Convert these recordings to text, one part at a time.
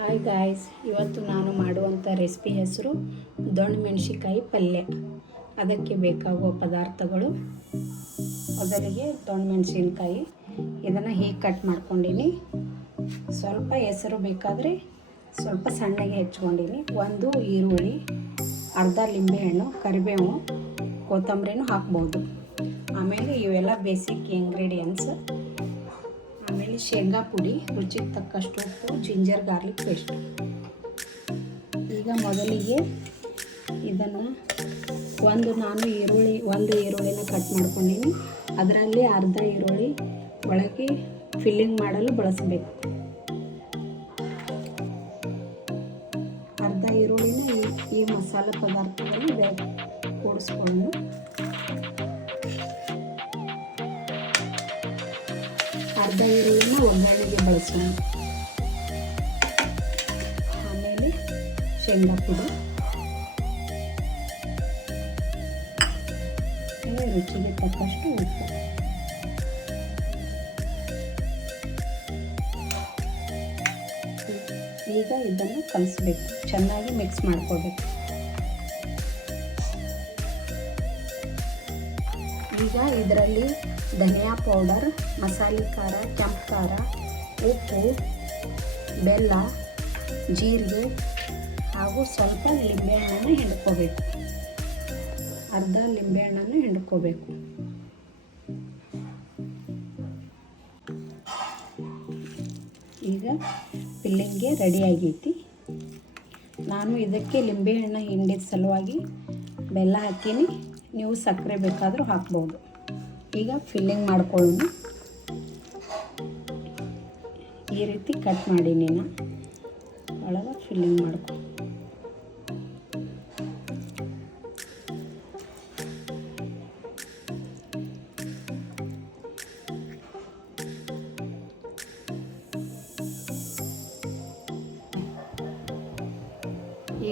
Hi guys, ಇವತ್ತು ನಾನು ಮಾಡುವಂಥ ರೆಸಿಪಿ ಹೆಸರು ದೊಣ್ಣೆ ಮೆಣಸಿಕಾಯಿ ಪಲ್ಯ. ಅದಕ್ಕೆ ಬೇಕಾಗುವ ಪದಾರ್ಥಗಳು: ಮೊದಲಿಗೆ ದೊಣ್ಣೆ ಮೆಣಸಿನಕಾಯಿ, ಇದನ್ನು ಹೀಗೆ ಕಟ್ ಮಾಡ್ಕೊಂಡೀನಿ. ಸ್ವಲ್ಪ ಹೆಸರು ಬೇಕಾದರೆ ಸ್ವಲ್ಪ ಸಣ್ಣಗೆ ಹೆಚ್ಕೊಂಡಿನಿ. ಒಂದು ಈರುಳ್ಳಿ, ಅರ್ಧ ಲಿಂಬೆಹಣ್ಣು, ಕರಿಬೇವು, ಕೊತ್ತಂಬರಿನೂ ಹಾಕ್ಬೋದು. ಆಮೇಲೆ ಇವೆಲ್ಲ ಬೇಸಿಕ್ ಇಂಗ್ರೀಡಿಯೆಂಟ್ಸ್. ಆಮೇಲೆ ಶೇಂಗಾ ಪುಡಿ, ರುಚಿಗೆ ತಕ್ಕಷ್ಟು ಉಪ್ಪು, ಜಿಂಜರ್ ಗಾರ್ಲಿಕ್ ಪೇಸ್ಟ್. ಈಗ ಮೊದಲಿಗೆ ಇದನ್ನು ನಾನು ಒಂದು ಈರುಳ್ಳಿನ ಕಟ್ ಮಾಡ್ಕೊಂಡೀನಿ. ಅದರಲ್ಲಿ ಅರ್ಧ ಈರುಳ್ಳಿ ಒಳಗೆ ಫಿಲ್ಲಿಂಗ್ ಮಾಡಲು ಬಳಸಬೇಕು. ಅರ್ಧ ಈರುಳ್ಳಿನ ಈ ಮಸಾಲೆ ಪದಾರ್ಥದಲ್ಲಿ ಕೂಡಿಸ್ಕೊಂಡು ಅರ್ಧ ಈರುಳ್ಳಿನ ಒಗ್ಗರಣೆಗೆ ಬಳಸೋಣ. ಆಮೇಲೆ ಶೇಂಗಾ ಪುಡಿ, ರುಚಿಗೆ ತಕ್ಕಷ್ಟು ಉಪ್ಪು. ಈಗ ಇದನ್ನು ಕಲಿಸ್ಬೇಕು, ಚೆನ್ನಾಗಿ ಮಿಕ್ಸ್ ಮಾಡ್ಕೋಬೇಕು. ಈಗ ಇದರಲ್ಲಿ ಧನಿಯಾ ಪೌಡರ್, ಮಸಾಲೆ ಖಾರ, ಕೆಂಪು ಖಾರ, ಉಪ್ಪು, ಬೆಲ್ಲ, ಜೀರಿಗೆ ಹಾಗೂ ಸ್ವಲ್ಪ ಲಿಂಬೆಹಣ್ಣನ್ನು ಹಿಂಡ್ಕೋಬೇಕು. ಅರ್ಧ ಲಿಂಬೆಹಣ್ಣನ್ನು ಹಿಂಡ್ಕೋಬೇಕು. ಈಗ ಫಿಲ್ಲಿಂಗ್ಗೆ ರೆಡಿ ಆಗೈತಿ. ನಾನು ಇದಕ್ಕೆ ಲಿಂಬೆಹಣ್ಣು ಹಿಂಡಿದ ಸಲುವಾಗಿ ಬೆಲ್ಲ ಹಾಕೀನಿ. ನೀವು ಸಕ್ಕರೆ ಬೇಕಾದರೂ ಹಾಕ್ಬೋದು. ಈಗ ಫಿಲ್ಲಿಂಗ್ ಮಾಡ್ಕೊಳ್ಳೋಣ. ಈ ರೀತಿ ಕಟ್ ಮಾಡೀನಿ. ಒಳಗೆ ಫಿಲ್ಲಿಂಗ್ ಮಾಡ್ಕೊ.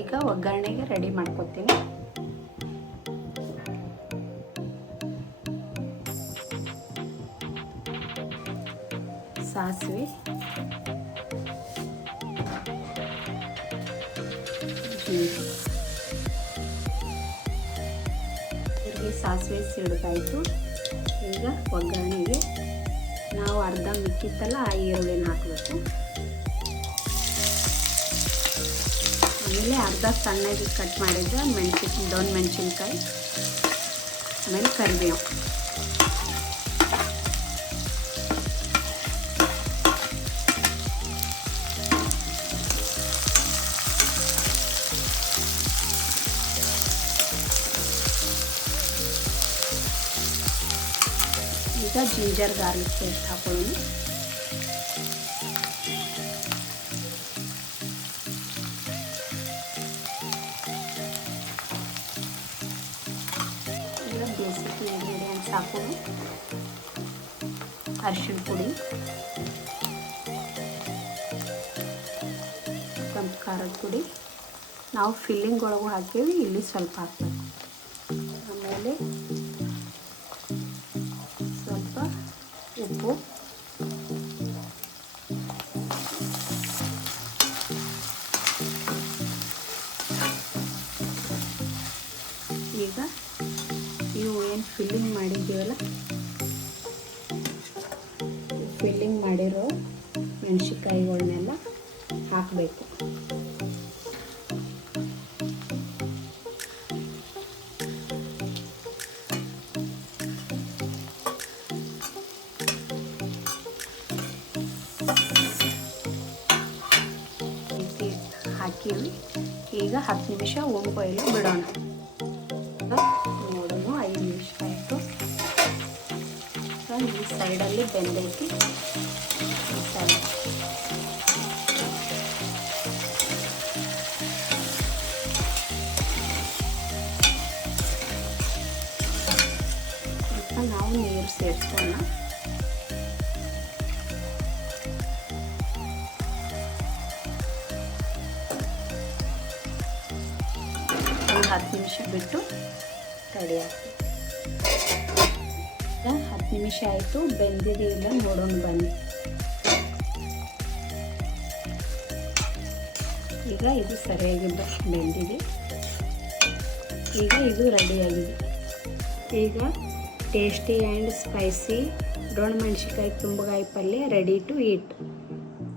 ಈಗ ಒಗ್ಗರಣೆಗೆ ರೆಡಿ ಮಾಡ್ಕೊತೀನಿ. ಸಾಸಿವೆ, ಸಾಸಿವೆ ಸಿಡಿದಾಯಿತು. ಈಗ ಒಗ್ಗರಣೆಗೆ ನಾವು ಅರ್ಧ ಮಿಕ್ಕಿತ್ತಲ್ಲ ಆ ಈರುಳ್ಳಿನ ಹಾಕಬೇಕು. ಆಮೇಲೆ ಅರ್ಧ ಸಣ್ಣಗೆ ಕಟ್ ಮಾಡಿದ ದೊಣ್ಣೆ ಮೆಣಸಿನ್ಕಾಯಿ, ಆಮೇಲೆ ಕರಿಬೇವು. ಈಗ ಜಿಂಜರ್ ಗಾರ್ಲಿಕ್ ಪೇಸ್ಟ್ ಹಾಕೊಳ್ಳೋಣ. ಈಗ ಬೇಸಿಕ್ ಇಂಗ್ರೀಡಿಯೆಂಟ್ಸ್ ಹಾಕೋಣ. ಅರಿಶಿಣ ಪುಡಿ, ಕೆಂಪು ಖಾರದ ಪುಡಿ, ನಾವು ಫಿಲ್ಲಿಂಗ್ ಒಳಗೂ ಹಾಕೀವಿ, ಇಲ್ಲಿ ಸ್ವಲ್ಪ ಹಾಕ್ಬೇಕು. ಆಮೇಲೆ ಸ್ವಲ್ಪ ಉಪ್ಪು, ಈಗ ಇವು ಏನು ಫಿಲ್ಲಿಂಗ್ ಮಾಡಿದ್ದೀವಲ್ಲ, ಫಿಲ್ಲಿಂಗ್ ಮಾಡಿರೋ ಮೆಣಸಿನ್ಕಾಯಿಗಳನ್ನೆಲ್ಲ ಹಾಕಬೇಕು. ಹಾಕಿವಿ. ಈಗ 10 ನಿಮಿಷ ಒಮ್ಗೊಯ್ಲು ಬಿಡೋಣ. ನೋಡೋಣ, 5 ನಿಮಿಷ ಆಯಿತು. ಈ ಸೈಡಲ್ಲಿ ಬೆಂದೈತಿ. ಈ ಸೈಡ್ ಸ್ವಲ್ಪ ನಾವು ನೀರು ಸೇರಿಸೋಣ. ಒಂದು 10 ನಿಮಿಷ ಬಿಟ್ಟು ರೆಡಿ ಆಗ್ತದೆ. 10 ನಿಮಿಷ ಆಯಿತು, ಬೆಂದಿದೆ ಇಲ್ಲ ನೋಡೋಣ ಬನ್ನಿ. ಈಗ ಇದು ಸರಿಯಾಗಿ ಬೆಂದಿದೆ. ಈಗ ಇದು ರೆಡಿಯಾಗಿದೆ. ಈಗ ಟೇಸ್ಟಿ ಆ್ಯಂಡ್ ಸ್ಪೈಸಿ ದೊಣ್ಣೆ ಮೆಣಸಿನ್ಕಾಯಿ ತುಂಬಗಾಯಿ ಪಲ್ಯ ರೆಡಿ ಟು ಈಟ್.